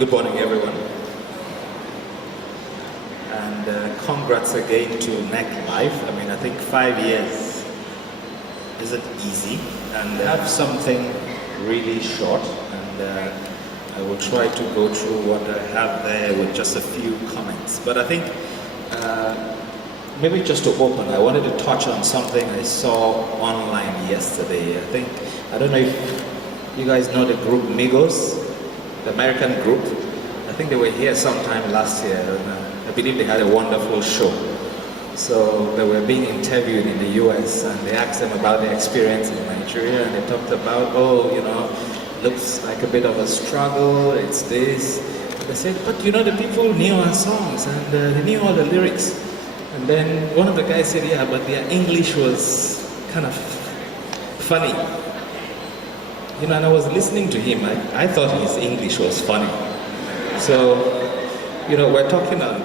Good morning, everyone. And congrats again to NEC Live. I mean, I think 5 years isn't easy. And I have something really short, and I will try to go through what I have there with just a few comments. But I think maybe just to open, I wanted to touch on something I saw online yesterday. I don't know if you guys know the group Migos, the American group. I think they were here sometime last year, and I believe they had a wonderful show. So they were being interviewed in the US, and they asked them about their experience in Nigeria, and they talked about, looks like a bit of a struggle, it's this. And they said, but the people knew our songs, and they knew all the lyrics. And then one of the guys said, yeah, but their English was kind of funny. And I was listening to him, I thought his English was funny. So, we're talking on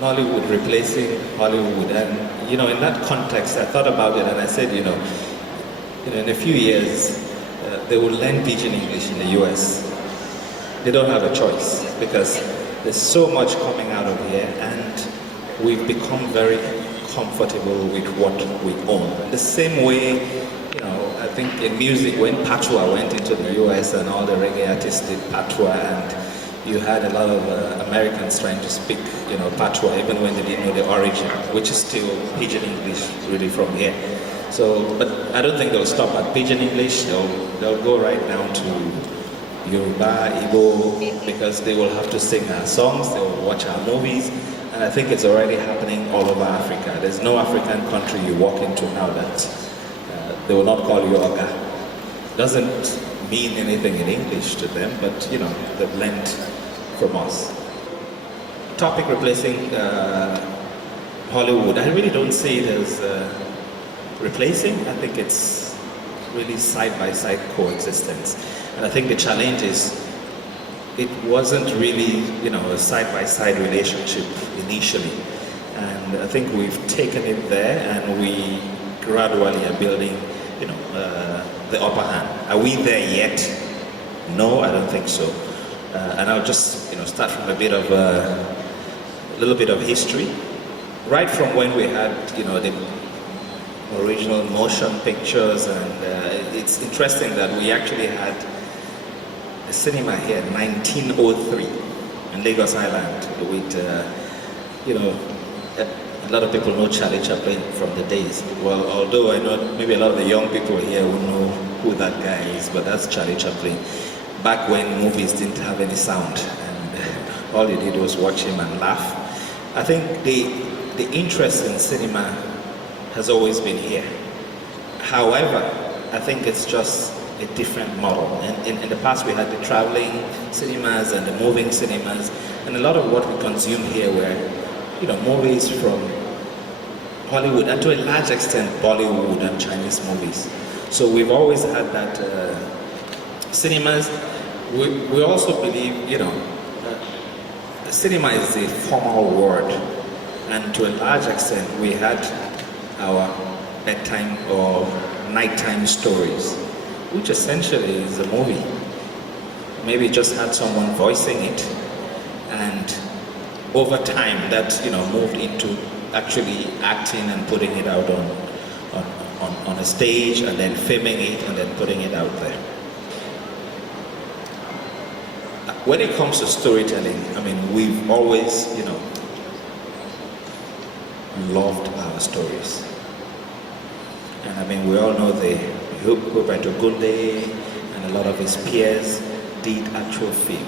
Nollywood replacing Hollywood, and, in that context, I thought about it, and I said, in a few years, they will learn Pidgin English in the US. They don't have a choice, because there's so much coming out of here, and we've become very comfortable with what we own. The same way, I think in music, when Patois went into the US and all the reggae artists did Patois, and you had a lot of Americans trying to speak, Patois, even when they didn't know the origin, which is still Pidgin English, really, from here. So, but I don't think they'll stop at Pidgin English. They'll go right down to Yoruba, Igbo, because they will have to sing our songs, they will watch our movies, and I think it's already happening all over Africa. There's no African country you walk into now that they will not call you Oga. Doesn't mean anything in English to them, but they've learned from us. Topic replacing Hollywood. I really don't see it as replacing. I think it's really side-by-side coexistence. And I think the challenge is it wasn't really, a side-by-side relationship initially. And I think we've taken it there, and we gradually are building, the upper hand. Are we there yet? No, I don't think so. And I'll just, start from a little bit of history. Right from when we had, the original motion pictures, and it's interesting that we actually had a cinema here in 1903 in Lagos Island with, a lot of people know Charlie Chaplin from the days. Well, although I know maybe a lot of the young people here will know who that guy is, but that's Charlie Chaplin. Back when movies didn't have any sound, and all you did was watch him and laugh. I think the interest in cinema has always been here. However, I think it's just a different model. And in the past we had the traveling cinemas and the moving cinemas, and a lot of what we consume here were, movies from Hollywood, and to a large extent Bollywood and Chinese movies. So we've always had that cinemas. We also believe, cinema is a formal word, and to a large extent we had our bedtime or nighttime stories, which essentially is a movie. Maybe just had someone voicing it, and over time that moved into actually acting and putting it out on a stage, and then filming it and then putting it out there. When it comes to storytelling, I mean, we've always loved our stories. And I mean, we all know the Roberto Gunde and a lot of his peers did actual film.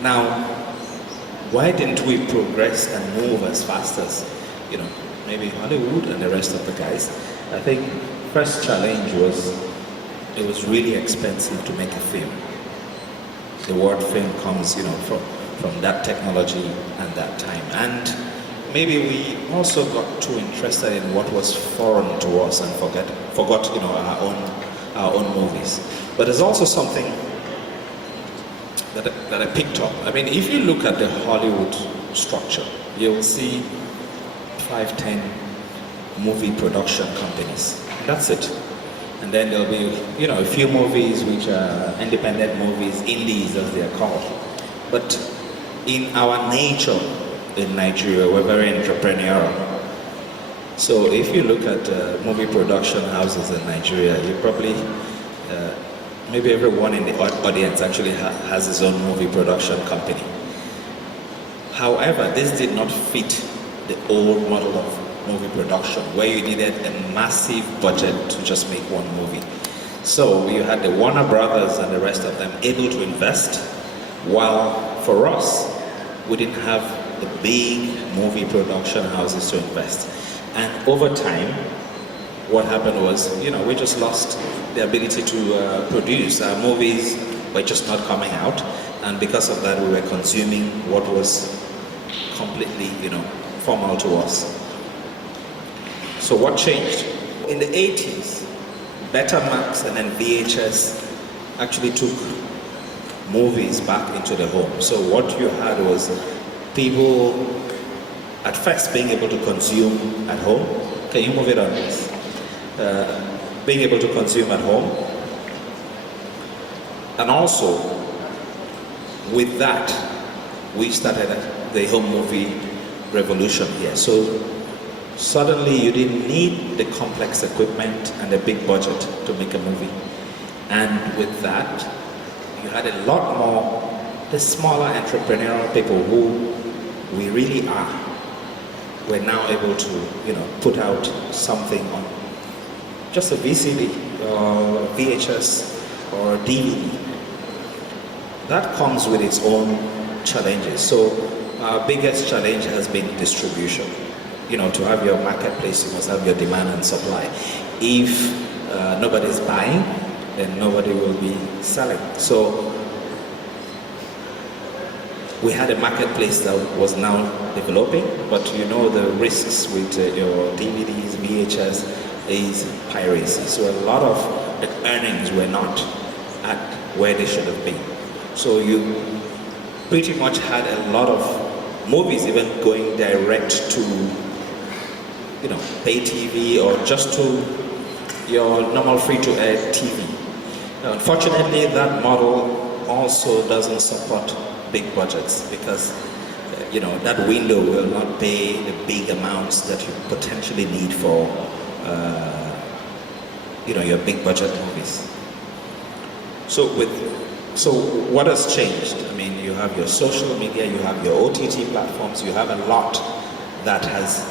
Now, why didn't we progress and move as fast as, maybe Hollywood and the rest of the guys? I think first challenge was it was really expensive to make a film. The word film comes, from that technology and that time. And maybe we also got too interested in what was foreign to us and forgot, our own movies. But there's also something that I picked up. I mean, if you look at the Hollywood structure, you will see 5-10 movie production companies. That's it. And then there'll be, a few movies which are independent movies, indies as they are called. But in our nature in Nigeria, we're very entrepreneurial. So if you look at movie production houses in Nigeria, you probably, maybe everyone in the audience actually has his own movie production company. However, this did not fit the old model of movie production, where you needed a massive budget to just make one movie. So you had the Warner Brothers and the rest of them able to invest, while for us, we didn't have the big movie production houses to invest. And over time, what happened was, we just lost the ability to produce. Our movies were just not coming out, and because of that, we were consuming what was completely, formal to us. So what changed? In the 80s, Betamax and then VHS actually took movies back into the home. So what you had was people at first being able to consume at home. Can you move it on, please? Being able to consume at home. And also, with that, we started the home movie revolution here. So suddenly you didn't need the complex equipment and the big budget to make a movie. And with that, you had a lot more the smaller entrepreneurial people who we really are. We're now able to, put out something on just a VCD or VHS or DVD. That comes with its own challenges. So our biggest challenge has been distribution. To have your marketplace, you must have your demand and supply. If nobody's buying, then nobody will be selling. So we had a marketplace that was now developing, but the risks with your DVDs, VHS is piracy. So a lot of the earnings were not at where they should have been. So you pretty much had a lot of movies even going direct to pay TV or just to your normal free-to-air TV. Now, unfortunately, that model also doesn't support big budgets because that window will not pay the big amounts that you potentially need for your big budget movies. So what has changed? I mean, you have your social media, you have your OTT platforms, you have a lot that has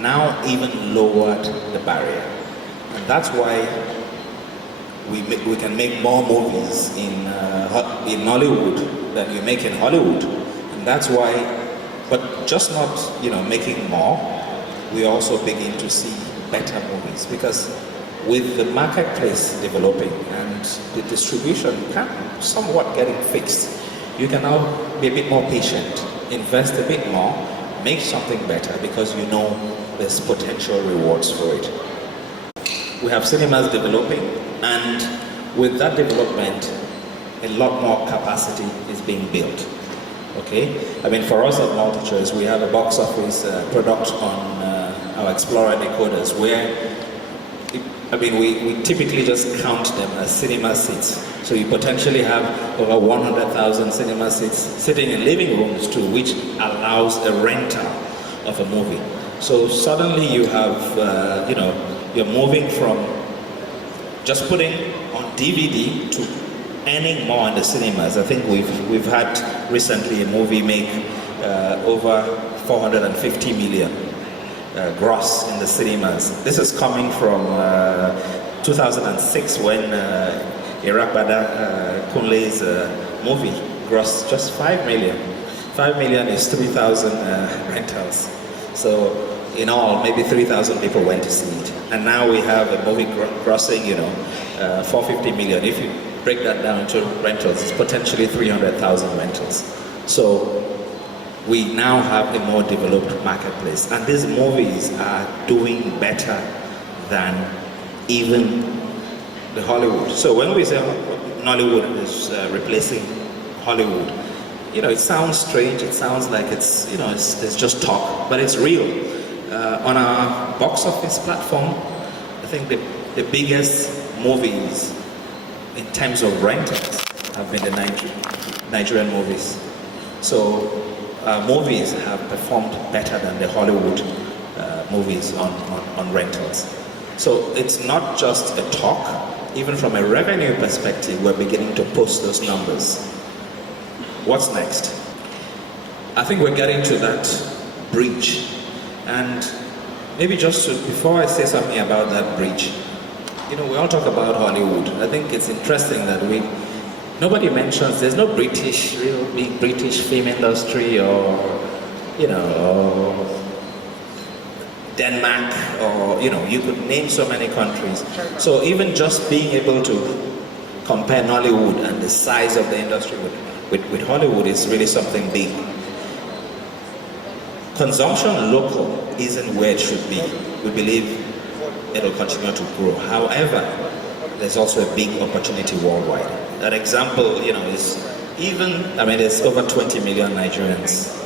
now even lowered the barrier. And that's why we can make more movies in Nollywood than you make in Hollywood. And that's why, but just not, making more, we also begin to see better movies, because with the marketplace developing and the distribution somewhat getting fixed, you can now be a bit more patient, invest a bit more, make something better, because there's potential rewards for it. We have cinemas developing, and with that development, a lot more capacity is being built. Okay? I mean, for us at Multichoice, we have a box office product on our Explorer decoders where we typically just count them as cinema seats. So you potentially have over 100,000 cinema seats sitting in living rooms too, which allows a rental of a movie. So suddenly you have, you're moving from just putting on DVD to earning more in the cinemas. I think we've had recently a movie make over 450 million. Gross in the cinemas. This is coming from 2006 when Irabada Kunle's movie grossed just 5 million. 5 million is 3,000 rentals. So in all, maybe 3,000 people went to see it. And now we have a movie grossing, 450 million. If you break that down to rentals, it's potentially 300,000 rentals. So we now have a more developed marketplace, and these movies are doing better than even the Hollywood. So when we say Nollywood is replacing Hollywood, it sounds strange, it sounds like it's just talk, but it's real. On our box office platform, I think the biggest movies in terms of rentals have been the Nigerian movies. So movies have performed better than the Hollywood movies on rentals. So it's not just a talk. Even from a revenue perspective, we're beginning to post those numbers. What's next? I think we're getting to that bridge. And maybe just before I say something about that bridge, we all talk about Hollywood. I think it's interesting that nobody mentions there's no real big British film industry or Denmark, or you could name so many countries. So even just being able to compare Nollywood and the size of the industry with Hollywood is really something big. Consumption local isn't where it should be. We believe it'll continue to grow. However, there's also a big opportunity worldwide. That example, is there's over 20 million Nigerians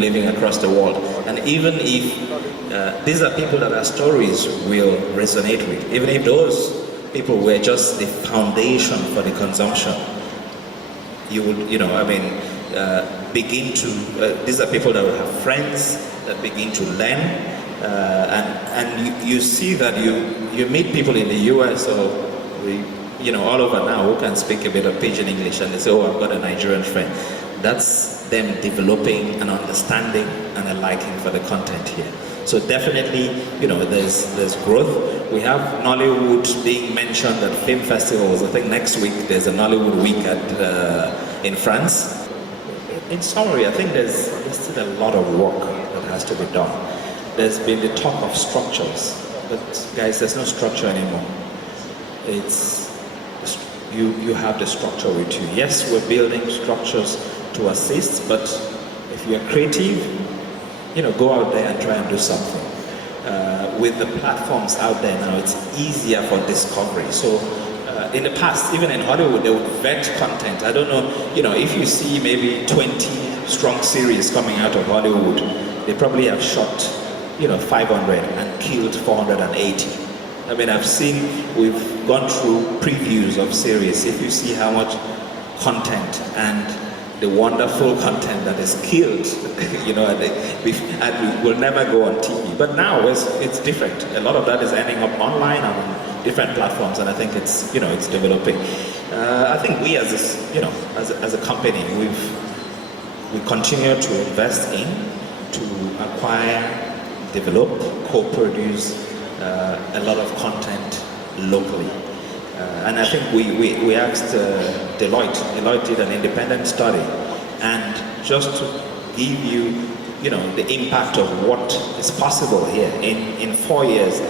living across the world. And even if these are people that our stories will resonate with, even if those people were just the foundation for the consumption, you would, begin to, these are people that will have friends that begin to learn, and you see that you meet people in the US or all over now who can speak a bit of Pidgin English, and they say, oh, I've got a Nigerian friend. That's them developing an understanding and a liking for the content here. So definitely, there's growth. We have Nollywood being mentioned at film festivals. I think next week there's a Nollywood week in France. In summary, I think there's still a lot of work that has to be done. There's been the talk of structures, but guys, there's no structure anymore. It's you have the structure with you. Yes, we're building structures to assist, but if you're creative, go out there and try and do something. With the platforms out there now, it's easier for discovery. So in the past, even in Hollywood, they would vet content. I don't know, if you see maybe 20 strong series coming out of Hollywood, they probably have shot, 500 and killed 480. We've gone through previews of series. If you see how much content and the wonderful content that is killed, and will never go on TV. But now it's different. A lot of that is ending up online on different platforms, and I think it's developing. I think we as a company, we continue to invest in, to acquire, develop, co-produce a lot of content locally. And I think we asked Deloitte. Deloitte did an independent study, and just to give you, the impact of what is possible here in 4 years,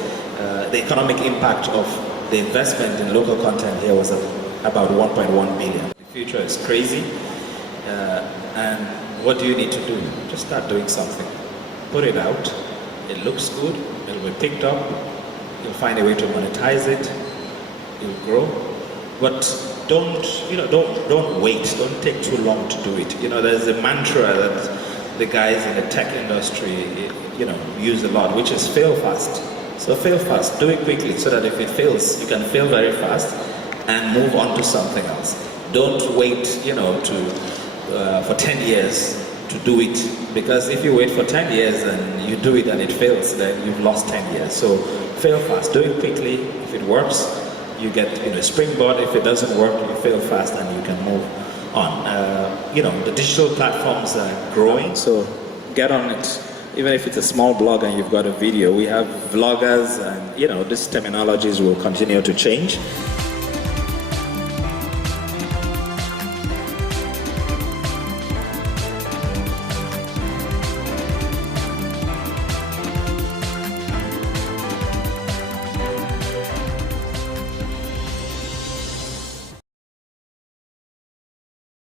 the economic impact of the investment in local content here was about 1.1 billion. The future is crazy, and what do you need to do? Just start doing something. Put it out. It looks good. It'll be picked up. You'll find a way to monetize it. You'll grow, but don't wait. Don't take too long to do it. There's a mantra that the guys in the tech industry, use a lot, which is fail fast. So fail fast, do it quickly, so that if it fails, you can fail very fast and move on to something else. Don't wait, for 10 years to do it, because if you wait for 10 years and you do it and it fails, then you've lost 10 years. So fail fast, do it quickly. If it works, you get a springboard. If it doesn't work, you fail fast and you can move on. The digital platforms are growing, so get on it. Even if it's a small blog and you've got a video, we have vloggers, and these terminologies will continue to change.